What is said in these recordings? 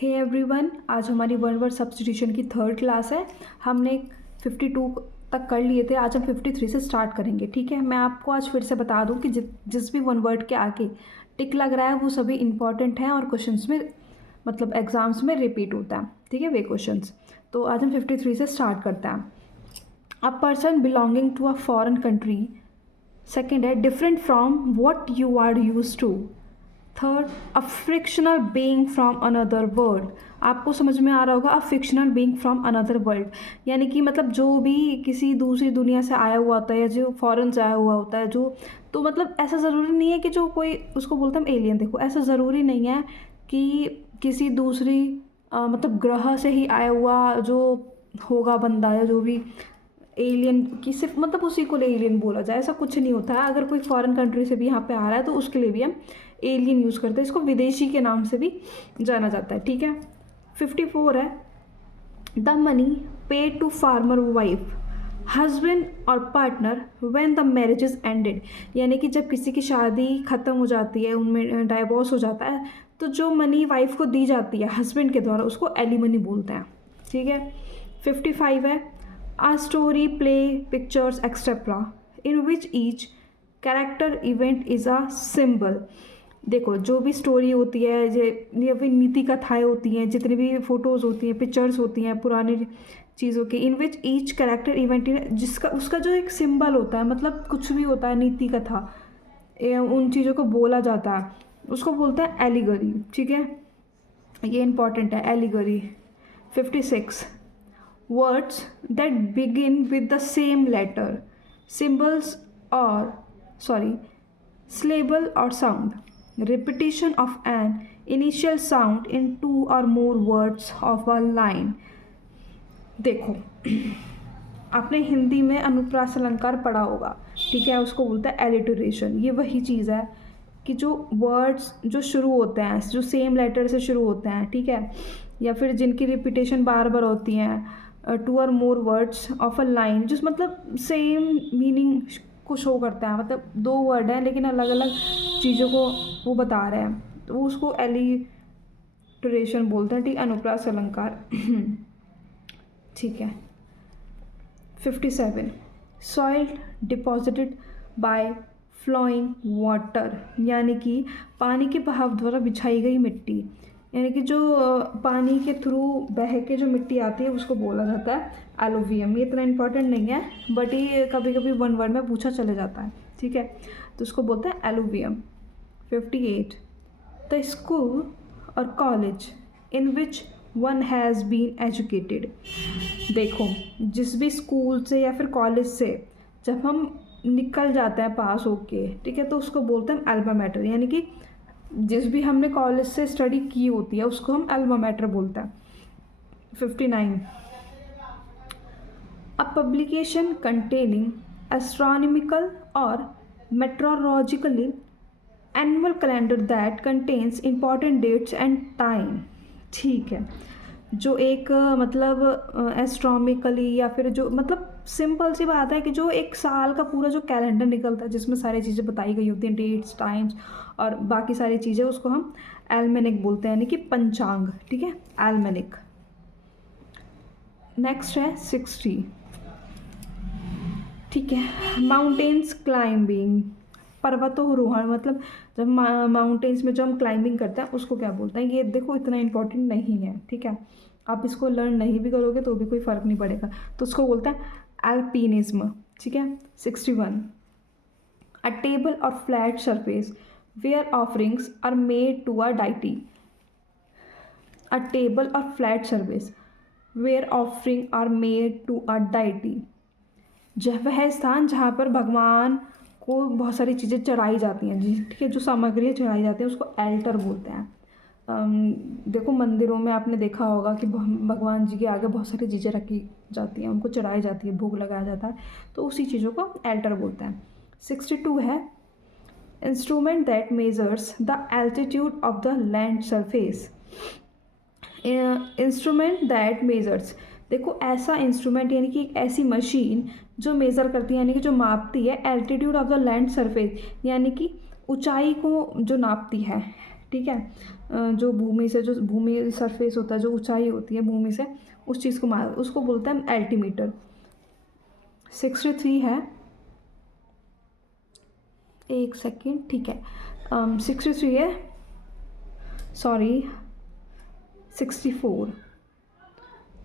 Hey everyone, आज हमारी one word substitution की थर्ड क्लास है। हमने 52 तक कर लिए थे, आज हम 53 से स्टार्ट करेंगे। ठीक है, मैं आपको आज फिर से बता दूं कि जिस भी वन वर्ड के आगे टिक लग रहा है वो सभी इंपॉर्टेंट हैं और क्वेश्चंस में मतलब एग्जाम्स में रिपीट होता है। ठीक है, वे क्वेश्चंस। तो आज हम 53 से स्टार्ट करते हैं। A person belonging to a foreign country. Second है different from what you are use to. Third, a fictional being from another world. आपको समझ में आ रहा होगा, a fictional being from another world यानी कि मतलब जो भी किसी दूसरी दुनिया से आया हुआ होता है या जो फॉरेन से आया हुआ होता है, जो तो मतलब ऐसा ज़रूरी नहीं है कि जो कोई उसको बोलते हैं एलियन। देखो, ऐसा ज़रूरी नहीं है कि किसी दूसरी मतलब ग्रह से ही आया हुआ जो होगा बंदा या जो भी एलियन की सिर्फ मतलब उसी को एलियन बोला जाए, ऐसा कुछ नहीं होता है। अगर कोई फॉरेन कंट्री से भी यहाँ पे आ रहा है तो उसके लिए भी हम एलियन यूज़ करते हैं, इसको विदेशी के नाम से भी जाना जाता है। ठीक है, 54 है the money paid to former wife husband or partner when the marriage is ended. यानी कि जब किसी की शादी ख़त्म हो जाती है, उनमें डाइवोर्स हो जाता है, तो जो मनी वाइफ को दी जाती है हस्बैंड के द्वारा उसको एलिमनी बोलते हैं। ठीक है, 55 है a story, play, pictures, etc. in which each character event is a symbol। देखो, जो भी स्टोरी होती है या फिर नीति कथाएँ होती हैं, जितनी भी फोटोज़ होती हैं, पिक्चर्स होती हैं पुरानी चीज़ों की, इन विच ईच कैरेक्टर इवेंट जिसका उसका जो एक सिंबल होता है, मतलब कुछ भी होता है नीति कथा, उन चीज़ों को बोला जाता है, उसको बोलते हैं एलिगरी। ठीक है, ये इंपॉर्टेंट है, allegory. 56 words that begin with the same letter, symbols or syllable or sound, repetition of an initial sound in two or more words of a line। देखो, आपने हिंदी में अनुप्रास अलंकार पढ़ा होगा। ठीक है, उसको बोलते हैं एलिटरेशन। ये वही चीज़ है कि जो वर्ड्स जो शुरू होते हैं, जो सेम लेटर से शुरू होते हैं, ठीक है, या फिर जिनकी रिपीटेशन बार बार होती हैं, to or more words of a line, जो मतलब सेम मीनिंग को शो करता है, मतलब दो वर्ड हैं लेकिन अलग अलग चीज़ों को वो बता रहे हैं, तो वो उसको एलिटरेशन बोलते हैं। ठीक, अनुप्रास अलंकार। ठीक है, 57 soil deposited by flowing water, यानी कि पानी के बहाव द्वारा बिछाई गई मिट्टी, यानी कि जो पानी के थ्रू बह के जो मिट्टी आती है उसको बोला जाता है एलुवियम। ये इतना इंपॉर्टेंट नहीं है, बट ये कभी कभी वन वर्ड में पूछा चले जाता है। ठीक है, तो उसको बोलते हैं एलुवियम। 58 द स्कूल और college in which one has been educated. देखो, जिस भी स्कूल से या फिर कॉलेज से जब हम निकल जाते हैं पास होके, ठीक है, तो उसको बोलते हैं अल्मा मैटर, यानी कि जिस भी हमने कॉलेज से स्टडी की होती है उसको हम अल्मा मैटर बोलते हैं। 59 अ पब्लिकेशन कंटेनिंग एस्ट्रोनॉमिकल और meteorological annual calendar that contains important dates and time. ठीक है, जो एक मतलब एस्ट्रोनॉमिकली या फिर जो मतलब सिंपल सी बात है कि जो एक साल का पूरा जो कैलेंडर निकलता है जिसमें सारी चीज़ें बताई गई होती हैं, डेट्स, टाइम्स और बाकी सारी चीज़ें, उसको हम एल्मेनिक बोलते हैं, यानी कि पंचांग। ठीक है, एल्मेनिक। नेक्स्ट है 60। ठीक है, माउंटेन्स क्लाइंबिंग, पर्वतारोहण, मतलब जब माउंटेन्स में जो हम क्लाइंबिंग करते हैं उसको क्या बोलते हैं। ये देखो इतना इंपॉर्टेंट नहीं है। ठीक है, आप इसको लर्न नहीं भी करोगे तो भी कोई फ़र्क नहीं पड़ेगा, तो उसको बोलते हैं एल्पिनिज्म। ठीक है, 61 a table or flat surface where offerings are made to a deity. A table or flat surface where offering are made to a deity, जब वह स्थान जहाँ पर भगवान को बहुत सारी चीज़ें चढ़ाई जाती हैं, ठीक है, जो सामग्रियाँ चढ़ाई जाती हैं उसको एल्टर बोलते हैं। देखो, मंदिरों में आपने देखा होगा कि भगवान जी के आगे बहुत सारी चीज़ें रखी जाती हैं, उनको चढ़ाई जाती है, भोग लगाया जाता है, तो उसी चीज़ों को एल्टर बोलते हैं। 62 है instrument that measures the altitude of the land surface. Instrument that measures, देखो ऐसा इंस्ट्रूमेंट यानी कि एक ऐसी मशीन जो मेज़र करती है, यानी कि जो मापती है altitude of the land surface, यानी कि ऊंचाई को जो नापती है। ठीक है। जो भूमि से, जो भूमि सरफेस होता है, जो ऊंचाई होती है भूमि से, उस चीज़ को उसको बोलते हैं एल्टीमीटर। 63 है, एक सेकेंड, ठीक है। 63 है, सॉरी 64,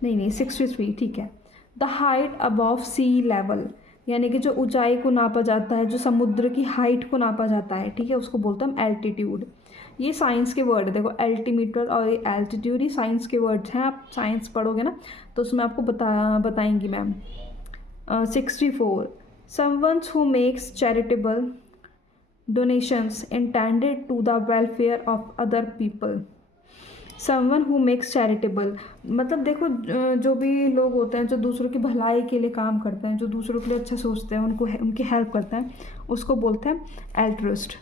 नहीं 63, ठीक है। The height above sea level, यानी कि जो ऊंचाई को नापा जाता है, जो समुद्र की हाइट को नापा जाता है, ठीक है, उसको बोलते हैं हम एल्टीट्यूड। ये साइंस के वर्ड है, देखो एल्टीमीटर और एल्टीट्यूड, ये साइंस के वर्ड्स हैं। आप साइंस पढ़ोगे ना तो उसमें आपको बताएंगी ma'am. 64, someone's who makes charitable donations intended to the welfare of other people. Someone who makes charitable, मतलब देखो जो भी लोग होते हैं जो दूसरों की भलाई के लिए काम करते हैं, जो दूसरों के लिए अच्छा सोचते हैं, उनकी हेल्प करते हैं, उसको बोलते हैं एल्ट्रुइस्ट।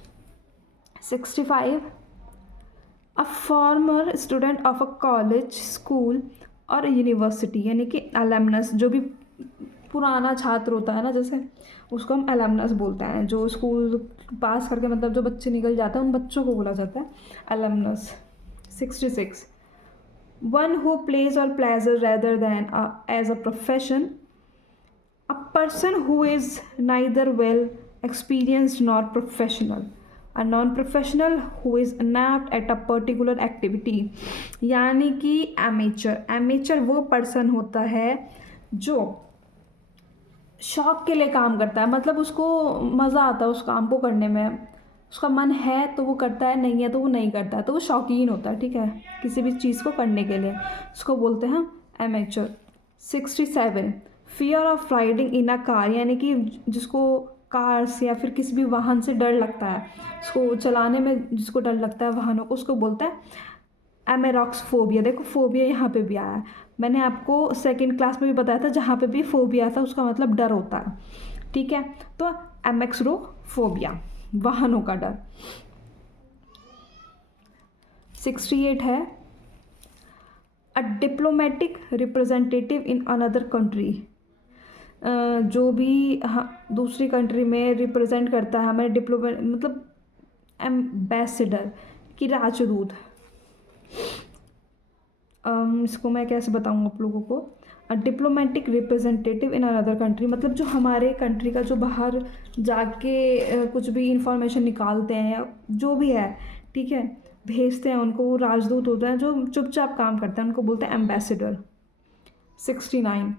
65, a former student of a college, school और यूनिवर्सिटी, यानी कि अलमनस, जो भी पुराना छात्र होता है ना, जैसे उसको हम अलमनस बोलते हैं। जो स्कूल पास करके मतलब जो बच्चे निकल जाते हैं उन बच्चों को बोला जाता है अलमनस। 66, one who plays or pleasure rather than as a profession, a person who is neither well experienced nor professional, a non professional who is inept at a particular activity, यानी कि एमेचर वो पर्सन होता है जो शौक के लिए काम करता है, मतलब उसको मज़ा आता है उस काम को करने में, उसका मन है तो वो करता है, नहीं है तो वो नहीं करता है, तो वो शौकीन होता है, ठीक है, किसी भी चीज़ को करने के लिए, उसको बोलते हैं amateur. 67, fear of riding in a car, यानी कि जिसको कार्स या फिर किसी भी वाहन से डर लगता है, उसको चलाने में जिसको डर लगता है वाहनों को, उसको बोलते हैं एमेरॉक्सफोबिया। देखो फोबिया यहाँ पे भी आया है, मैंने आपको सेकंड क्लास में भी बताया था, जहाँ पे भी फोबिया था उसका मतलब डर होता है, ठीक है। तो एमेक्सरोफोबिया, वाहनों का डर। 68 है, अ diplomatic representative in another country, जो भी दूसरी कंट्री में रिप्रेजेंट करता है हमें, डिप्लोमेट मतलब एम्बेसडर की राजदूत। इसको मैं कैसे बताऊँ आप लोगों को। Diplomatic representative in another country, मतलब जो हमारे कंट्री का जो बाहर जाके कुछ भी इंफॉर्मेशन निकालते हैं या जो भी है, ठीक है, भेजते हैं उनको, वो राजदूत होते हैं, जो चुपचाप काम करते हैं, उनको बोलते हैं ambassador. 69,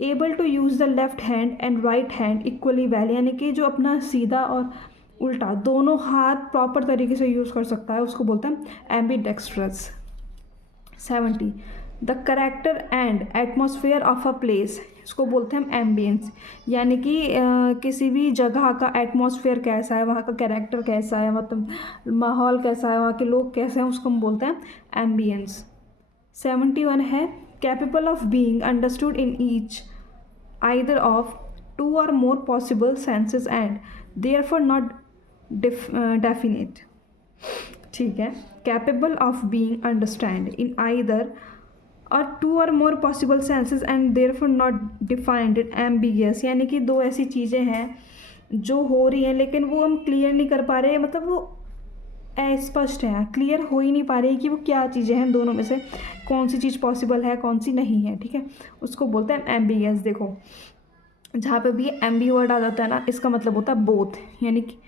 able to use the left hand and right hand equally well, यानी कि जो अपना सीधा और उल्टा दोनों हाथ प्रॉपर तरीके से यूज़ कर सकता है, उसको बोलते हैं ambidextrous. 70, the character and atmosphere of a place, इसको बोलते हैं एम्बियंस, यानी कि किसी भी जगह का एटमॉस्फेयर कैसा है, वहाँ का कैरेक्टर कैसा है, मतलब माहौल कैसा है, वहाँ के लोग कैसे हैं, उसको हम बोलते हैं एम्बियंस। 71 है, capable of being understood in each either of two or more possible senses and therefore not definite, ठीक है, capable of being understand in either or two or more possible senses and therefore not defined ambiguous, यानी कि दो ऐसी चीज़ें हैं जो हो रही हैं लेकिन वो हम क्लियर नहीं कर पा रहे, मतलब वो अस्पष्ट है, क्लियर हो ही नहीं पा रही कि वो क्या चीज़ें हैं, दोनों में से कौन सी चीज़ पॉसिबल है कौन सी नहीं है, ठीक है, उसको बोलते हैं एम्बिगियस। देखो जहाँ पे भी एम्बी वर्ड आ जाता है ना, इसका मतलब होता है बोथ, यानी कि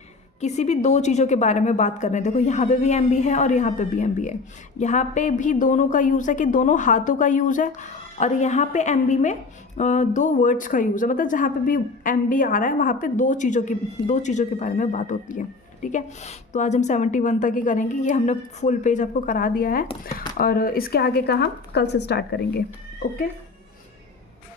किसी भी दो चीज़ों के बारे में बात कर रहे हैं। देखो यहाँ पे भी एम्बी है और यहाँ पे भी एम्बी है, यहाँ पे भी दोनों का यूज़ है कि दोनों हाथों का यूज़ है, और यहाँ पे एम्बी में दो वर्ड्स का यूज़ है, मतलब जहाँ पे भी एम्बी आ रहा है वहाँ पे दो चीज़ों के बारे में बात होती है, ठीक है। तो आज हम 71 तक ही करेंगे, ये हमने फुल पेज आपको करा दिया है और इसके आगे का हम कल से स्टार्ट करेंगे। ओके।